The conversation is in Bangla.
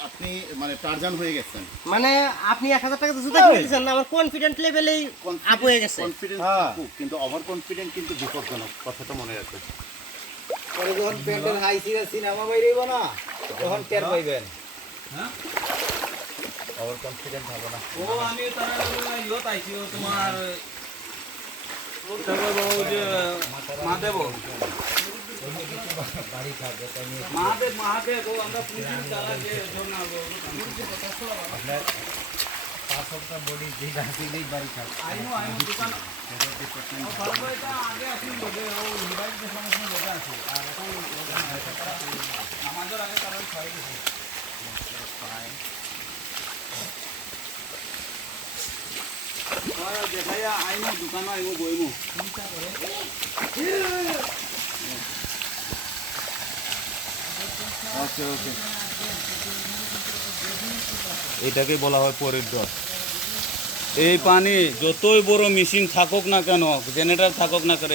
আপনি মানে টারজান হয়ে গেছেন, মানে আপনি 1000 টাকা জুতা কিনে দিয়েছেন না, আমার কনফিডেন্ট লেভেলেই আপ হয়ে গেছে। কনফিডেন্স কিন্তু ওভার কনফিডেন্ট কিন্তু বিপজ্জনক, কথাটা মনে রাখবেন। পরে যখন প্যান্টের হাই সিনেমা বাইরেইব না তখন টের পাইবেন। হ্যাঁ ওভার কনফিডেন্ট হবে না। ও আমি তারা ইয়ত আইছি তোমার তারপর ও যে মহাদেব বাড়ি থাকবে তাই নিয়ে মহাদেব ও আমরা পুলিশ চালা যে জন্য আপনার 5 সপ্তাহ বডি যে রাখলেই বাড়ি থাকবে। আইমো দোকান সর্বদা আগে আসি লোকে ও মোবাইল যে সমস্যা লোকে আছে আর এখন আমাদের আগে তারা ছয় গেছে দেখাইয়া আইমো দোকান আইমো বইমো ওকে ওকে, এটাকে বলা হয় পরিড্রপ। এই পানি যতই বড় মেশিন থাকুক না কেন, জেনারেটর থাকুক না কেন,